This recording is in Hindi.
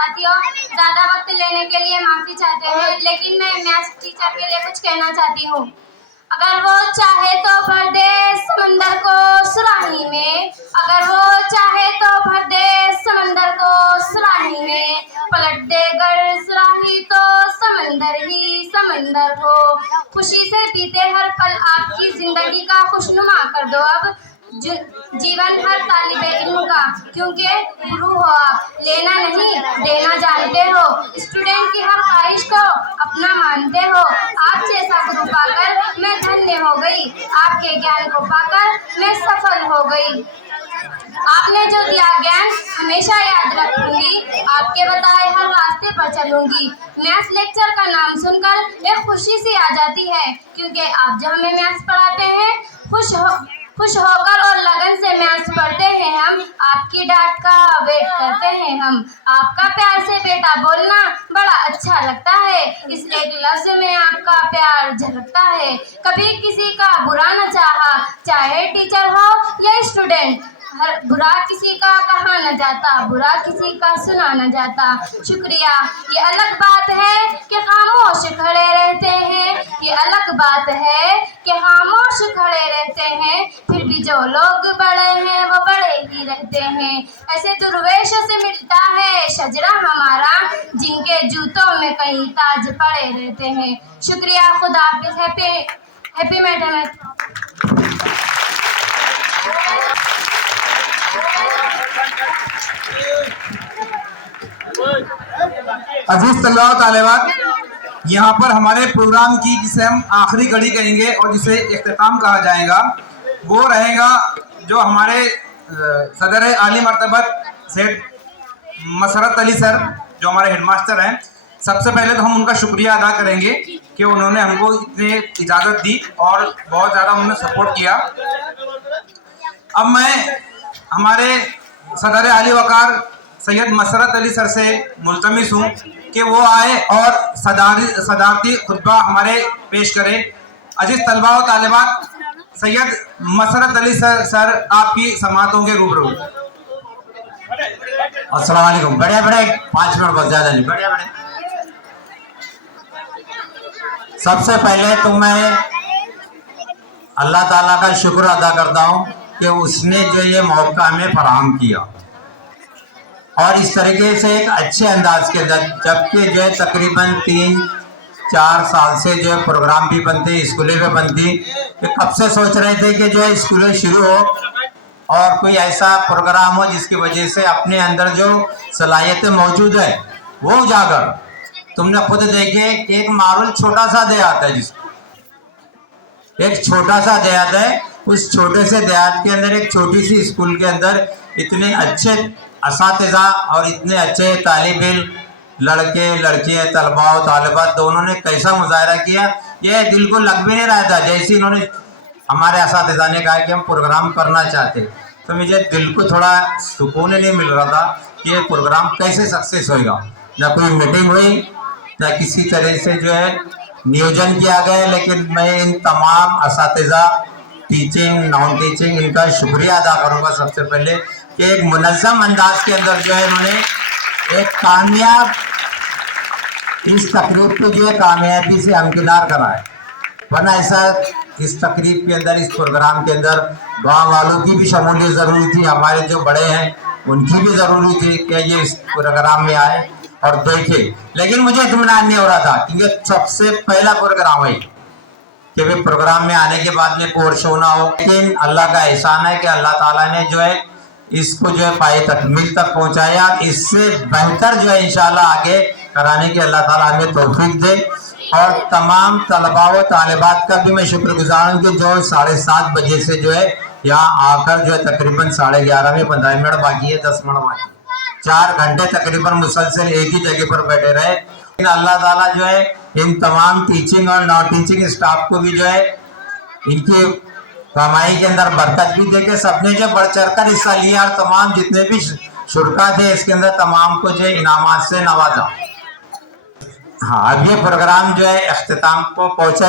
साथियों, ज़्यादा वक्त लेने के लिए माफ़ी चाहते हैं, लेकिन मैं मैथ्स टीचर के लिए कुछ कहना चाहती हूँ। अगर वो चाहे तो भर दे समंदर को सुराही में, अगर वो चाहे तो भर दे समंदर को सुराही में, पलट दे गर सुराही तो समंदर ही समंदर हो। खुशी से बीते हर पल आपकी जिंदगी का खुशनुमा कर दो अब जीवन हर तालिबे इल्म का, क्योंकि गुरु हो आप, लेना नहीं देना जानते हो। स्टूडेंट की हर ख्वाहिश को अपना मानते हो। आप जैसा गुरु पाकर मैं धन्य हो गई, आपके ज्ञान को पाकर मैं सफल हो गई। आपने जो दिया ज्ञान हमेशा याद रखूंगी, आपके बताए हर रास्ते पर चलूंगी। मैथ्स लेक्चर का नाम सुनकर एक खुशी सी आ जाती है, क्योंकि आप जो हमें मैथ्स पढ़ाते हैं, खुश होकर और लगन से मैथ्स पढ़ते हैं हम। आपकी डांट का वेट करते हैं हम। आपका प्यार से बेटा बोलना बड़ा अच्छा लगता है, इस एक लफ्ज में आपका प्यार झलकता है। कभी किसी का बुरा न चाहा, चाहे टीचर हो या स्टूडेंट, हर बुरा किसी का कहा न जाता, बुरा किसी का सुना न जाता। शुक्रिया। ये अलग बात है कि खामोश खड़े रहते हैं, ये अलग बात है कि खामोश खड़े रहते हैं, फिर भी जो लोग बड़े हैं वो बड़े ही रहते हैं। ऐसे दुर्वेश से मिलता है शजरा हमारा, जिनके जूतों में कई ताज पड़े रहते हैं। शुक्रिया। खुदा हाफिज़। Happy madam. अजीज तलबा व तालिबात, यहाँ पर हमारे प्रोग्राम की जिसे हम आखिरी घड़ी कहेंगे और जिसे इख्तिताम कहा जाएगा, वो रहेगा जो हमारे सदर आली मरतबत सेठ मसरत अली सर, जो हमारे हेडमास्टर हैं। सबसे पहले तो हम उनका शुक्रिया अदा करेंगे कि उन्होंने हमको इतने इजाज़त दी और बहुत ज़्यादा उन्होंने सपोर्ट किया। अब मैं हमारे सदर आली वकार सैयद मसरत अली सर से मुल्तमिस हूँ कि वो आए और सदारती खुतबा हमारे पेश करें। अजीज तलबा व तालिबात, सैयद मसरत अली सर आपकी समातों के रूबरू। अस्सलाम वालेकुम। बड़े 5 मिनट बहुत ज़्यादा नहीं, बड़े सबसे पहले तो मैं अल्लाह ताला का शुक्र अदा करता हूँ कि उसने जो ये मौका हमें फराहम किया और इस तरीके से एक अच्छे अंदाज के अंदर, जबकि जो है तकरीबन 3-4 साल से जो है प्रोग्राम भी बनते, स्कूलें भी बनती, कि कब से सोच रहे थे कि जो है स्कूलें शुरू हो और कोई ऐसा प्रोग्राम हो जिसकी वजह से अपने अंदर जो सलाहियतें मौजूद है वो उजागर। तुमने खुद देखे एक मारूल छोटा सा देहात है, एक छोटा सा देहात है, उस छोटे से देहात के अंदर एक छोटी सी स्कूल के अंदर इतने अच्छे असातिज़ा और इतने अच्छे तालिब इल्म लड़के लड़कियाँ तलबा व तालिबात दोनों ने कैसा मुजाहरा किया, ये दिल को लग भी नहीं रहा था। जैसे इन्होंने हमारे असातिज़ा ने कहा कि हम प्रोग्राम करना चाहते, तो मुझे दिल को थोड़ा सुकून नहीं मिल रहा था कि ये प्रोग्राम कैसे सक्सेस होएगा। ना कोई मीटिंग हुई, ना किसी तरह से जो है नियोजन किया गया, लेकिन मैं इन तमाम असातिज़ा, टीचिंग नॉन टीचिंग, इनका शुक्रिया अदा करूँगा सबसे पहले कि एक मुनज़्ज़म अंदाज के अंदर जो है उन्होंने एक कामयाब इस तकरीब को जो है कामयाबी से हमकिनार कराए। वरना ऐसा इस तकरीब के अंदर, इस प्रोग्राम के अंदर गाँव वालों की भी शमूलियत ज़रूरी थी, हमारे जो बड़े हैं उनकी भी ज़रूरी थी कि ये इस प्रोग्राम में आए और देखे। लेकिन मुझे इत्मीनान नहीं हो रहा था क्योंकि सबसे पहला प्रोग्राम है कि भाई प्रोग्राम में आने के बाद में कोर शो ना हो। लेकिन अल्लाह का एहसान है कि अल्लाह ताला ने जो है इसको जो है पाए तकमील तक पहुँचाया। इससे बेहतर जो है इंशाल्लाह आगे कराने की अल्लाह ताला हमें तौफीक दे। और तमाम तलबा व तालिबात का भी मैं शुक्रगुजार हूँ कि जो 7:30 बजे से जो है यहाँ आकर जो है तकरीबन 11:30 में 15 मिनट बाकी है, 10 मिनट बाकी, 4 घंटे तकरीबन मुसलसल एक ही जगह पर बैठे रहे। लेकिन अल्लाह ताला जो है इन तमाम टीचिंग और नॉन टीचिंग स्टाफ को भी जो है इनकी कमाई के अंदर बरकत भी देके सबने जो बढ़ चढ़ कर हिस्सा लिया और तमाम जितने भी शुरका थे इसके अंदर तमाम को जो है इनामात से नवाजा। हाँ, अब ये प्रोग्राम जो है अख्तिताम को पहुंचा।